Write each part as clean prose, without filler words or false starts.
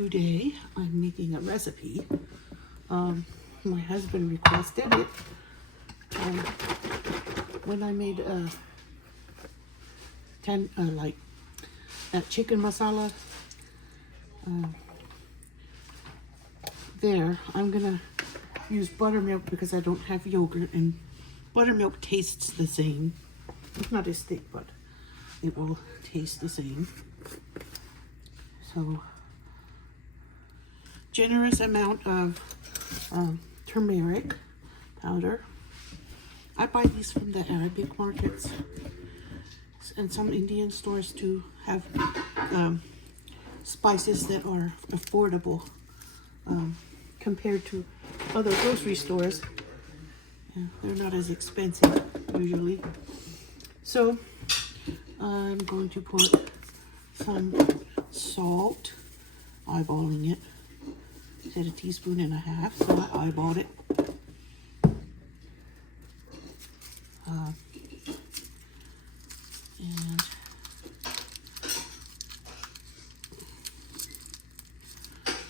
Today I'm making a recipe. My husband requested it, and when I made like that chicken masala, I'm gonna use buttermilk because I don't have yogurt, and buttermilk tastes the same. It's not as thick, but it will taste the same. So, generous amount of turmeric powder. I buy these from the Arabic markets and some Indian stores to have spices that are affordable compared to other grocery stores. Yeah, they're not as expensive usually. So I'm going to put some salt, eyeballing it. It said 1.5 teaspoons, so I eyeballed it. And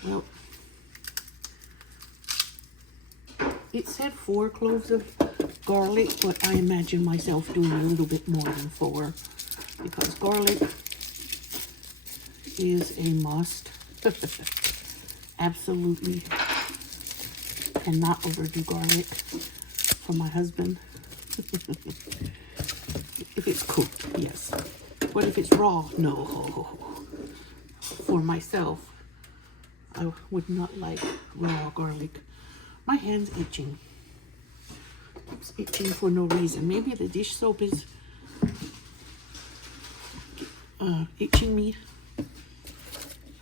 well, it said 4 cloves of garlic, but I imagine myself doing a little bit more than 4 because garlic is a must. Absolutely cannot overdo garlic for my husband. If it's cooked, yes. But if it's raw, no. For myself, I would not like raw garlic. My hand's itching. It's itching for no reason. Maybe the dish soap is itching me.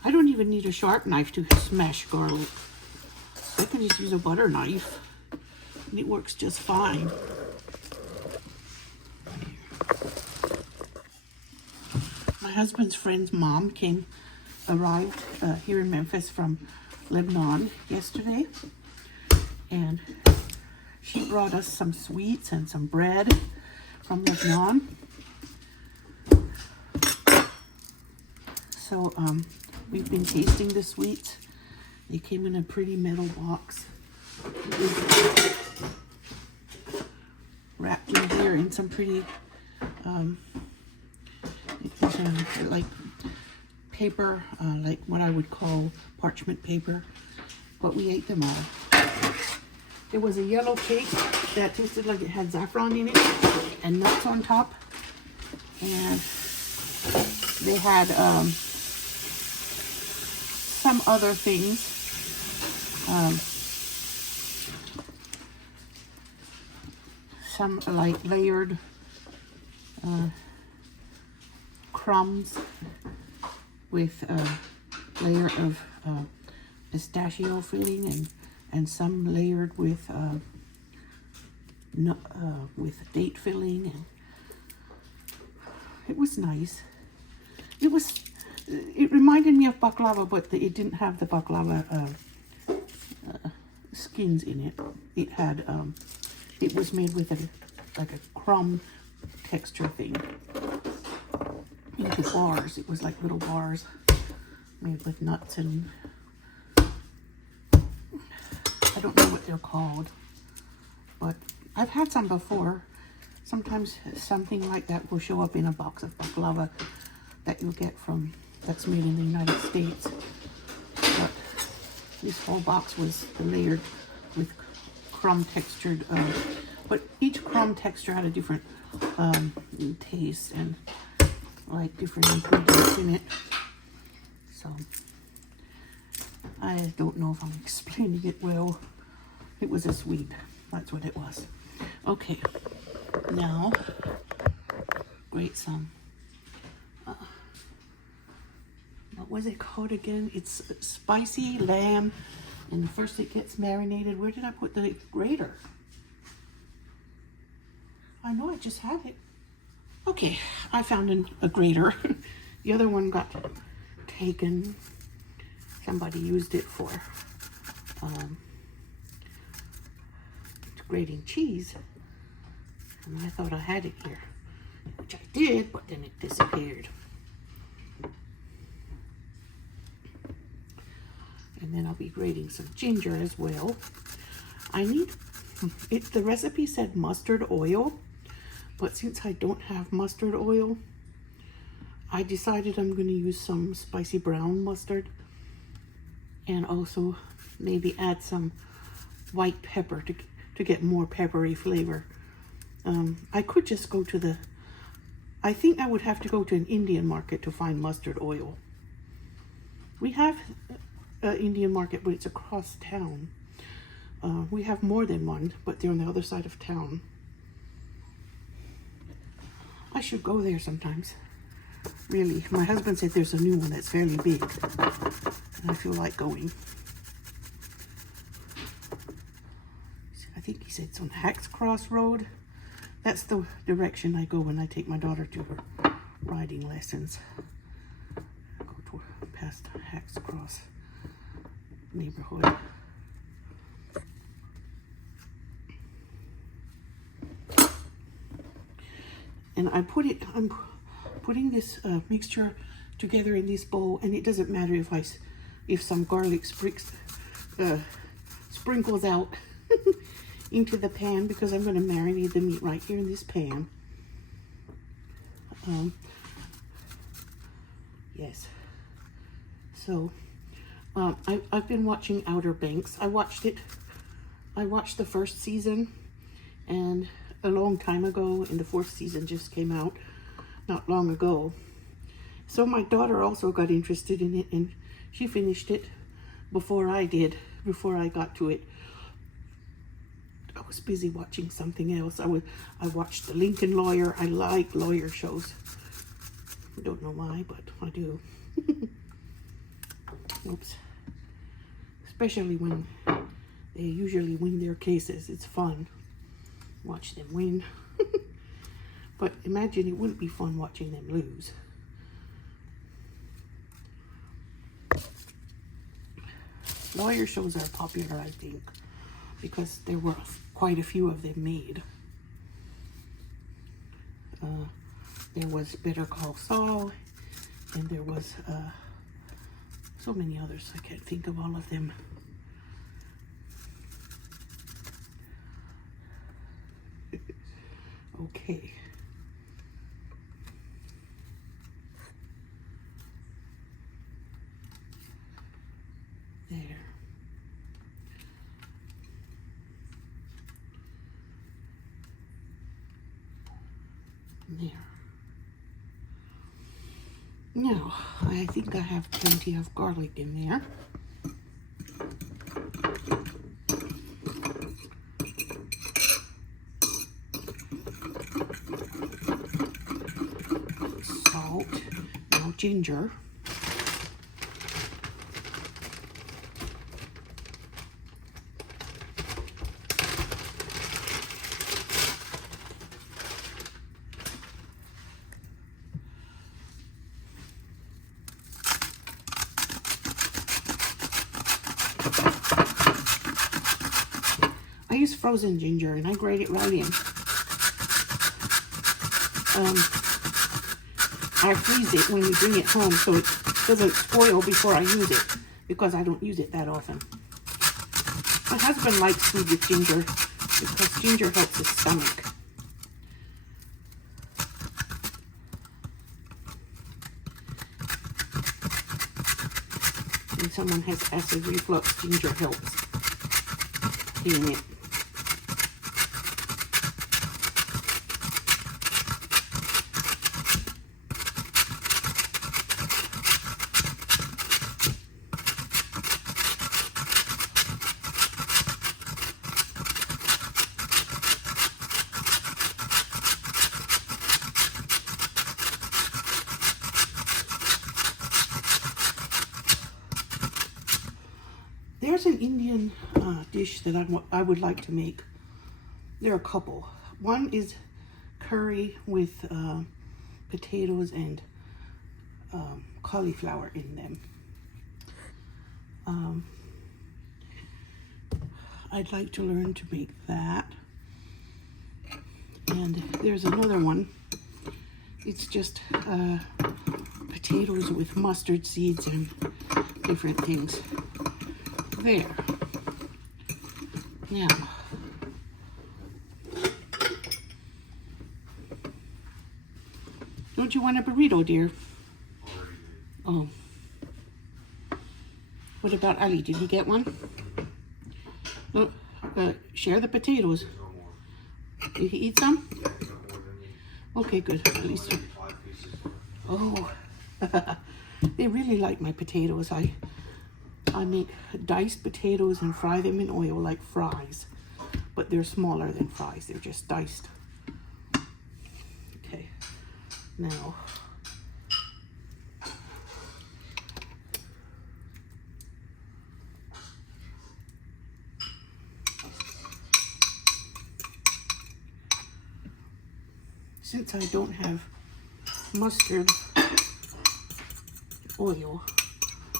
I don't even need a sharp knife to smash garlic. I can just use a butter knife and it works just fine. My husband's friend's mom arrived here in Memphis from Lebanon yesterday, and she brought us some sweets and some bread from Lebanon. So we've been tasting the sweets. They came in a pretty metal box. Wrapped in here in some pretty like paper, like what I would call parchment paper, but we ate them all. There was a yellow cake that tasted like it had saffron in it and nuts on top, and they had some other things, some like layered crumbs with a layer of pistachio filling, and some layered with date filling, and it was nice. It reminded me of baklava, but it didn't have the baklava skins in it. It had it was made with like a crumb texture thing into bars. It was like little bars made with nuts, and I don't know what they're called, but I've had some before. Sometimes something like that will show up in a box of baklava that you'll get that's made in the United States. But this whole box was layered with crumb textured, but each crumb texture had a different taste and like different ingredients in it. So I don't know if I'm explaining it well. It was a sweet. That's what it was. Okay, now grate some. What was it called again? It's spicy lamb, and first it gets marinated. Where did I put the grater? I know I just had it. Okay, I found a grater. The other one got taken. Somebody used it for grating cheese, and I thought I had it here, which I did, but then it disappeared. And then I'll be grating some ginger as well. I need, the recipe said mustard oil, but since I don't have mustard oil, I decided I'm going to use some spicy brown mustard and also maybe add some white pepper to get more peppery flavor. I could just go to I think I would have to go to an Indian market to find mustard oil. We have an Indian market, but it's across town. We have more than one, but they're on the other side of town. I should go there sometimes. Really, my husband said there's a new one that's fairly big, and I feel like going. I think he said it's on Hacks Cross Road. That's the direction I go when I take my daughter to her riding lessons. I go past Hacks Cross neighborhood. And I'm putting this mixture together in this bowl, and it doesn't matter if some garlic sprinkles out into the pan, because I'm going to marinate the meat right here in this pan. Yes. So I've been watching Outer Banks. I watched the first season, and a long time ago, and the fourth season just came out not long ago. So my daughter also got interested in it, and she finished it before I did, before I got to it. I was busy watching something else. I watched The Lincoln Lawyer. I like lawyer shows. I don't know why, but I do. Oops. Especially when they usually win their cases. It's fun. Watch them win. But imagine it wouldn't be fun watching them lose. Lawyer shows are popular, I think, because there were quite a few of them made. There was Better Call Saul, and there was so many others. I can't think of all of them. Okay. There. There. Now, I think I have plenty of garlic in there. Salt. Now ginger. I use frozen ginger, and I grate it right in. I freeze it when we bring it home so it doesn't spoil before I use it, because I don't use it that often. My husband likes food with ginger because ginger helps his stomach. When someone has acid reflux, ginger helps clean it. There's an Indian dish that I would like to make. There are a couple. One is curry with potatoes and cauliflower in them. I'd like to learn to make that. And there's another one. It's just potatoes with mustard seeds and different things. There. Now, don't you want a burrito, dear? Oh. What about Ali? Did he get one? No, share the potatoes. Did he eat some? Okay, good. At least. Oh, they really like my potatoes. I make diced potatoes and fry them in oil like fries, but they're smaller than fries. They're just diced. Okay, now. Since I don't have mustard oil,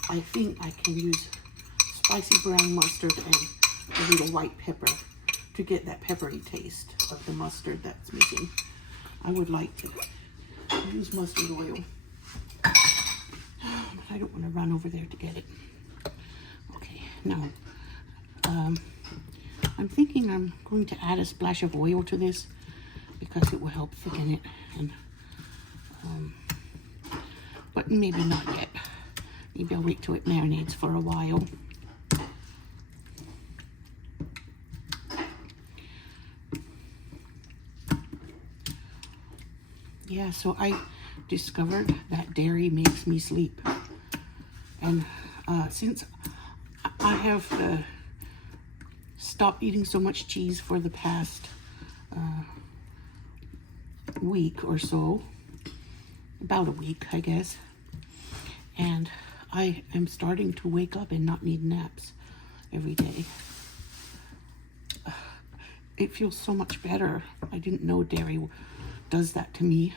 I think I can use spicy brown mustard and a little white pepper to get that peppery taste of the mustard that's missing. I would like to use mustard oil, but I don't want to run over there to get it. Okay, now I'm thinking I'm going to add a splash of oil to this because it will help thicken it, and but maybe not yet. Maybe I'll wait till it marinates for a while. Yeah, so I discovered that dairy makes me sleep, and since I have stopped eating so much cheese for the past week or so, about a week I guess, and I am starting to wake up and not need naps every day. It feels so much better. I didn't know dairy does that to me.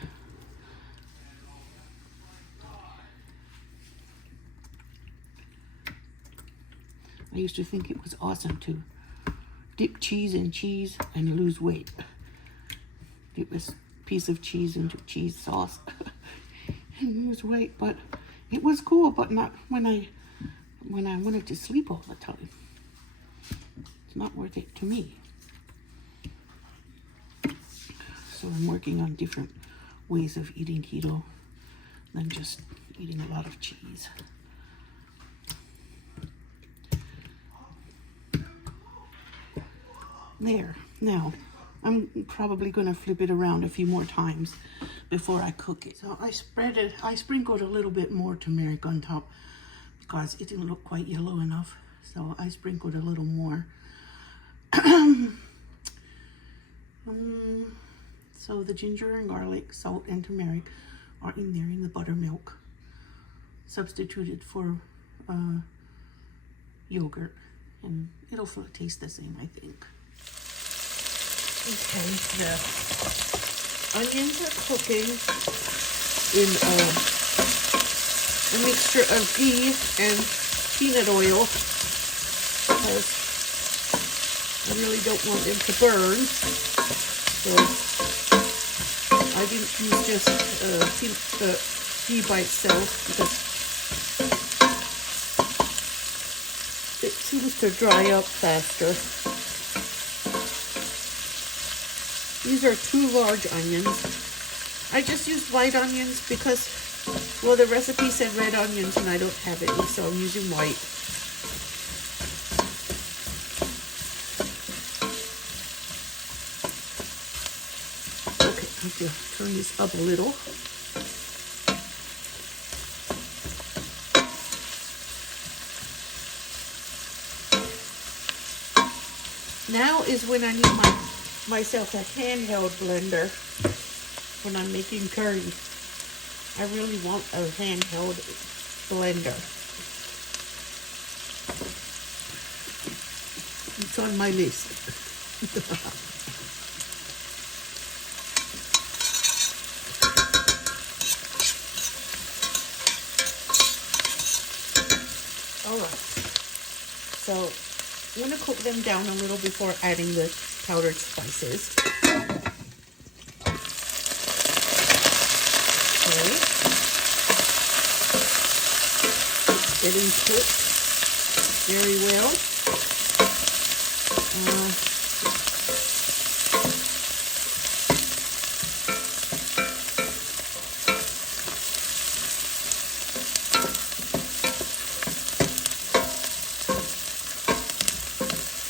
I used to think it was awesome to dip cheese in cheese and lose weight. Dip this piece of cheese into cheese sauce and lose weight, but it was cool, but not when I wanted to sleep all the time. It's not worth it to me. So I'm working on different ways of eating keto than just eating a lot of cheese. There. Now, I'm probably going to flip it around a few more times before I cook it. So I sprinkled a little bit more turmeric on top because it didn't look quite yellow enough. So I sprinkled a little more. So the ginger and garlic, salt and turmeric are in there in the buttermilk, substituted for yogurt, and it'll taste the same, I think. Okay, the onions are cooking in a mixture of ghee and peanut oil because I really don't want them to burn. So I didn't use just the ghee by itself because it seems to dry up faster. These are 2 large onions. I just used white onions because, well, the recipe said red onions and I don't have any, so I'm using white. Okay, I have to turn this up a little. Now is when I need myself a handheld blender when I'm making curry. I really want a handheld blender. It's on my list. Alright. So I'm going to cook them down a little before adding the powdered spices. Okay. It's getting cooked. very well.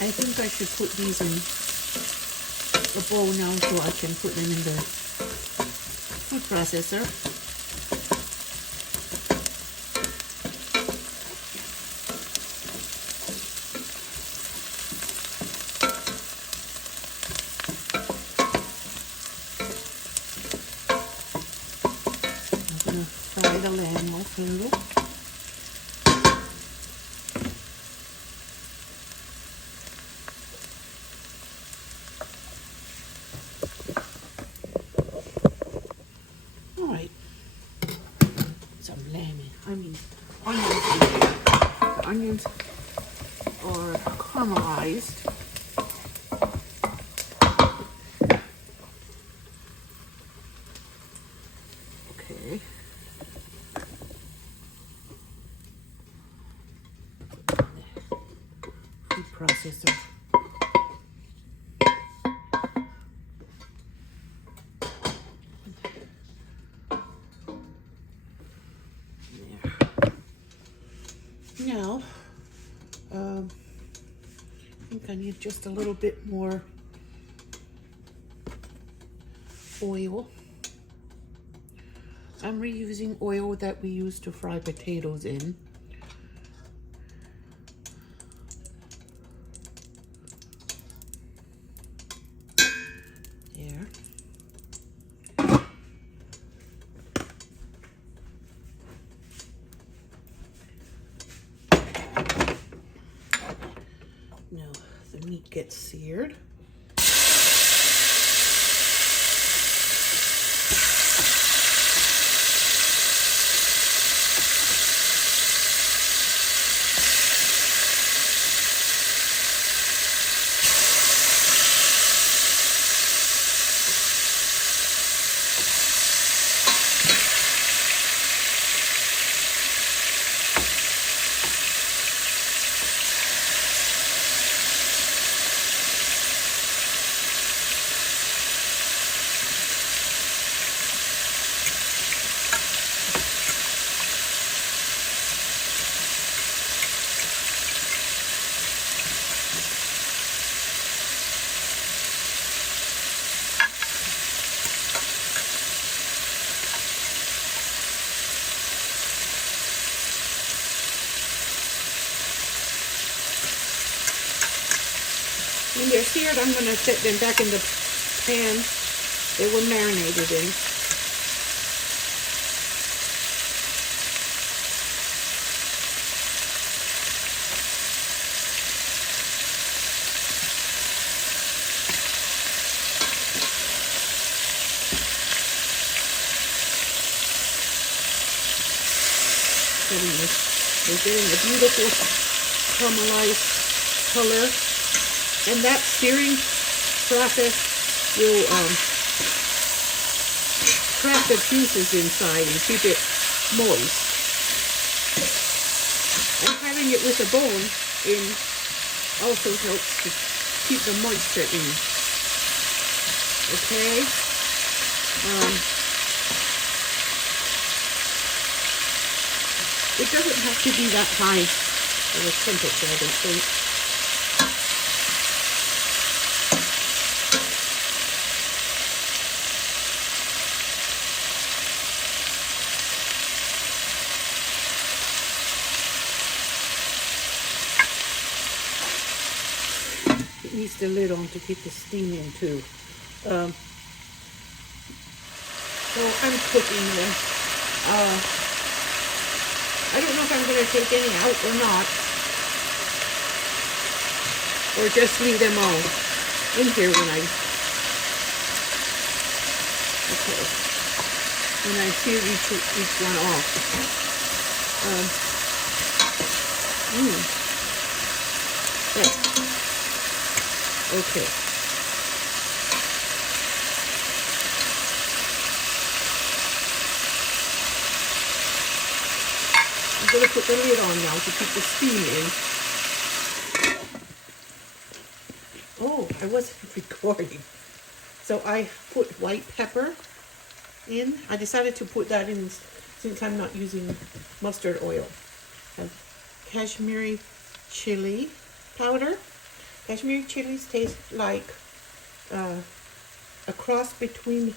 I think I should put these in a bowl now so I can put them in the food processor. I'm going to fry the lamb off a little. Onions are caramelized. Okay. Food processor. Now, I think I need just a little bit more oil. I'm reusing oil that we used to fry potatoes in. There. Now the meat gets seared. When they're seared, I'm going to set them back in the pan they were marinated in. They're getting a beautiful caramelized color. And that searing process will trap the juices inside and keep it moist. And having it with a bone in also helps to keep the moisture in. Okay? It doesn't have to be that high of a temperature, I don't think. Needs the lid on to keep the steam in too. So I'm cooking them. I don't know if I'm going to take any out or not, or just leave them all in here when I sear each one off. There. Okay. I'm going to put the lid on now to keep the steam in. Oh, I wasn't recording. So I put white pepper in. I decided to put that in since I'm not using mustard oil. I have Kashmiri chili powder. Kashmiri chilies taste like a cross between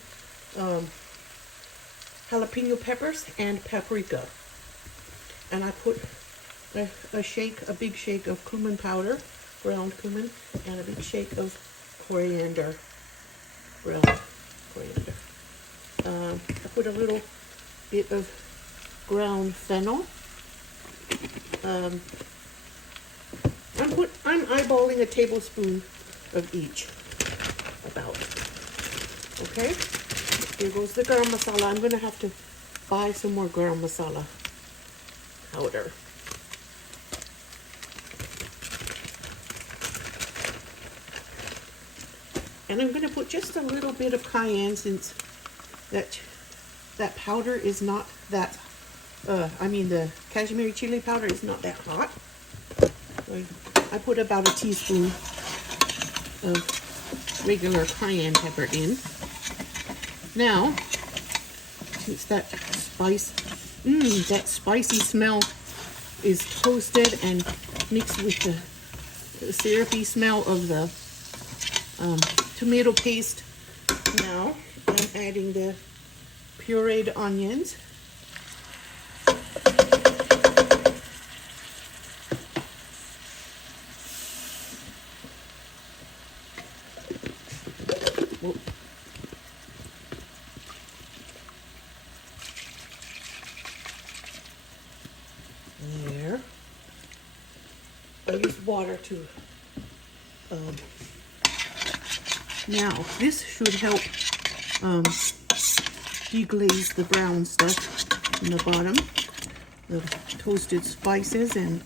jalapeno peppers and paprika. And I put a big shake of cumin powder, ground cumin, and a big shake of coriander, ground coriander. I put a little bit of ground fennel. I'm eyeballing a tablespoon of each, about. Okay, here goes the garam masala. I'm gonna have to buy some more garam masala powder. And I'm gonna put just a little bit of cayenne since that powder is not that, the Kashmiri chili powder is not that hot. I put about a teaspoon of regular cayenne pepper in. Now, since that spicy smell is toasted and mixed with the syrupy smell of the tomato paste, now I'm adding the pureed onions. There. I use water to now this should help deglaze the brown stuff in the bottom, the toasted spices and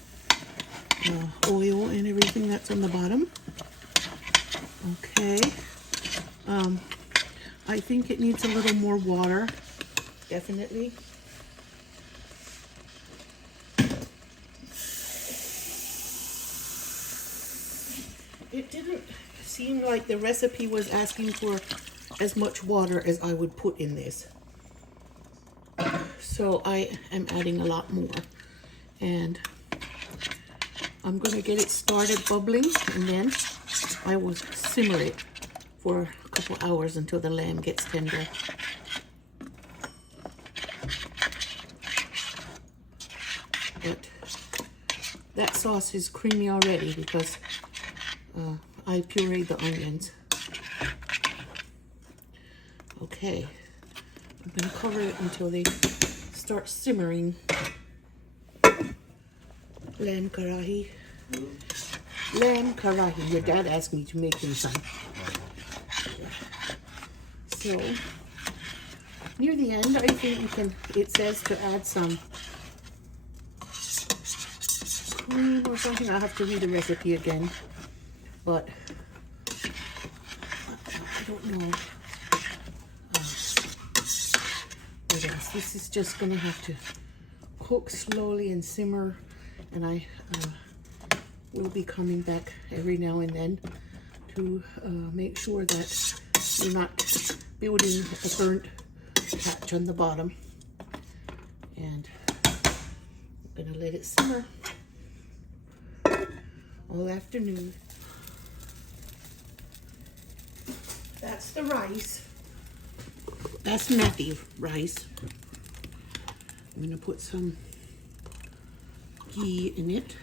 oil and everything that's on the bottom. Okay, I think it needs a little more water, definitely. It didn't seem like the recipe was asking for as much water as I would put in this. So I am adding a lot more. And I'm going to get it started bubbling, and then I will simmer it for a couple hours until the lamb gets tender. But that sauce is creamy already because I pureed the onions. Okay, I'm going to cover it until they start simmering. Lamb Karahi. Lamb Karahi. Your dad asked me to make him some. So, near the end, I think it says to add some cream or something. I'll have to read the recipe again. But I don't know what else. This is just going to have to cook slowly and simmer, and I will be coming back every now and then to make sure that you're not building a burnt patch on the bottom. And I'm going to let it simmer all afternoon. That's the rice. That's Matthew rice. I'm going to put some ghee in it.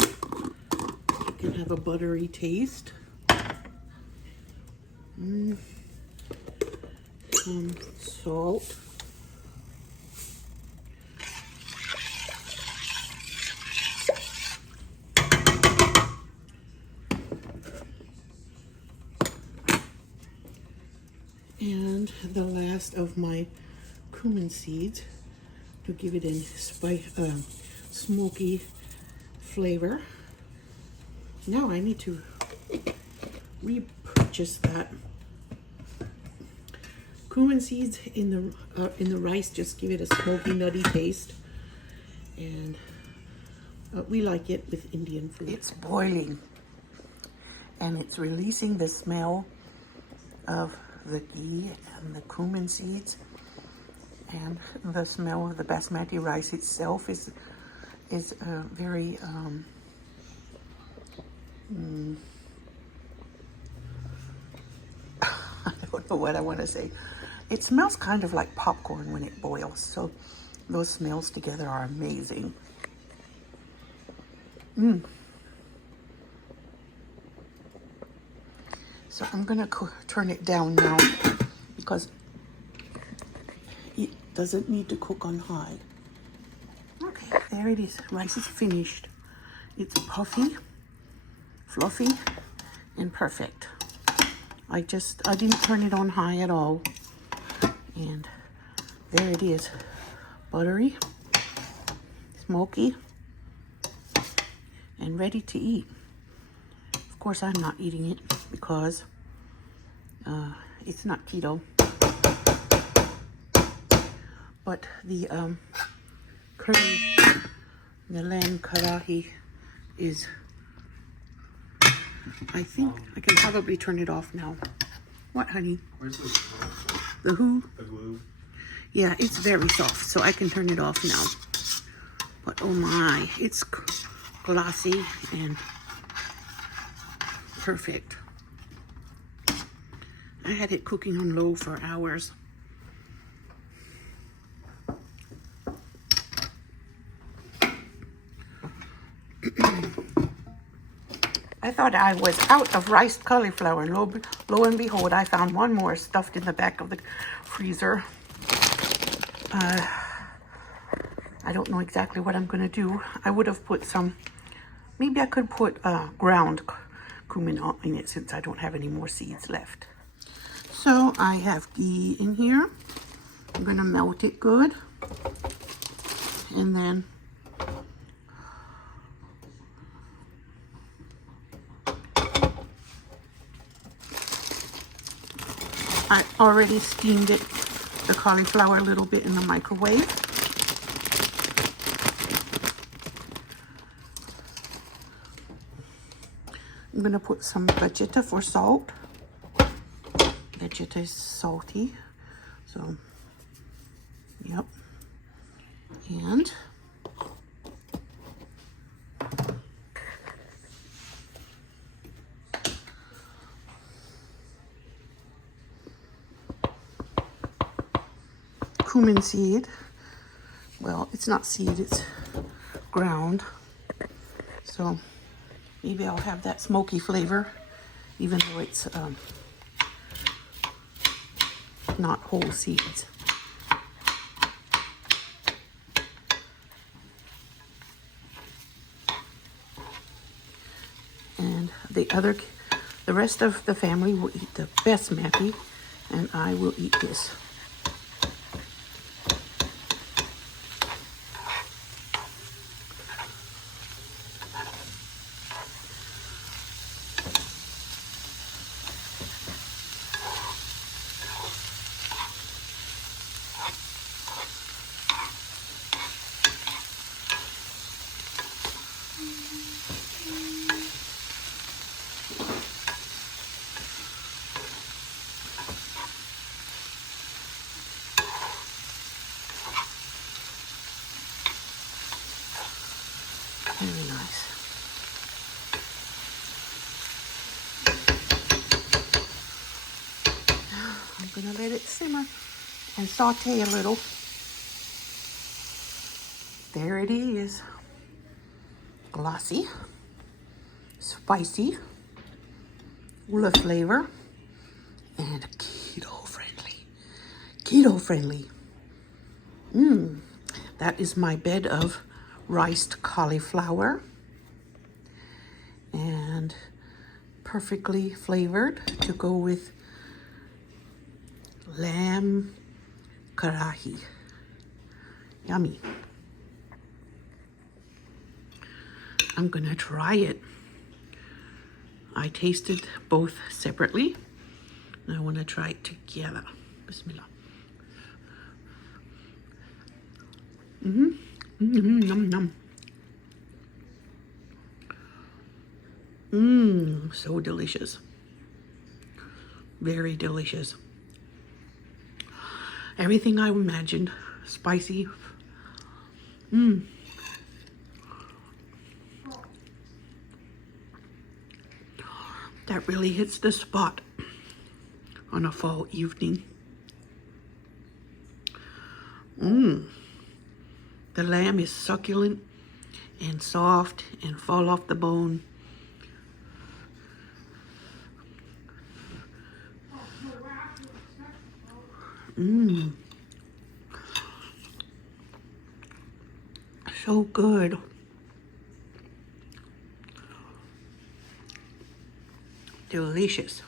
It can have a buttery taste. Some salt. And the last of my cumin seeds to give it a smoky flavor. Now I need to repurchase that. Cumin seeds in the rice just give it a smoky, nutty taste, and we like it with Indian food. It's boiling. and it's releasing the smell of the ghee and the cumin seeds, and the smell of the basmati rice itself is very I don't know what I want to say. It smells kind of like popcorn when it boils, so those smells together are amazing. So I'm gonna turn it down now because it doesn't need to cook on high. Okay, there it is. Rice is finished. It's puffy, fluffy, and perfect. I didn't turn it on high at all. And there it is. Buttery, smoky, and ready to eat. Of course, I'm not eating it because it's not keto. But the curry, the lamb karahi is, I think I can probably turn it off now. What, honey? Where's the The who? The glue. Yeah, it's very soft, so I can turn it off now. But oh my, it's glossy and perfect. I had it cooking on low for hours. I thought I was out of riced cauliflower. Lo and behold, I found one more stuffed in the back of the freezer. I don't know exactly what I'm going to do. I would have put some, maybe I could put ground cumin in it since I don't have any more seeds left. So I have ghee in here. I'm going to melt it good. And then I already steamed it, the cauliflower, a little bit in the microwave. I'm going to put some vegeta for salt. Vegeta is salty, so, yep. And cumin seed. Well, it's not seed, it's ground. So maybe I'll have that smoky flavor, even though it's not whole seeds. And the rest of the family will eat the basmati, and I will eat this. Very nice. I'm gonna let it simmer and saute a little. There it is. Glossy, spicy, full of flavor, and keto friendly. Keto friendly. That is my bed of riced cauliflower, and perfectly flavored to go with lamb karahi. Yummy. I'm gonna try it. I tasted both separately, and I want to try it together. Bismillah. Num num. So delicious. Very delicious. Everything I imagined. Spicy. That really hits the spot on a fall evening. The lamb is succulent and soft and fall off the bone. So good. Delicious.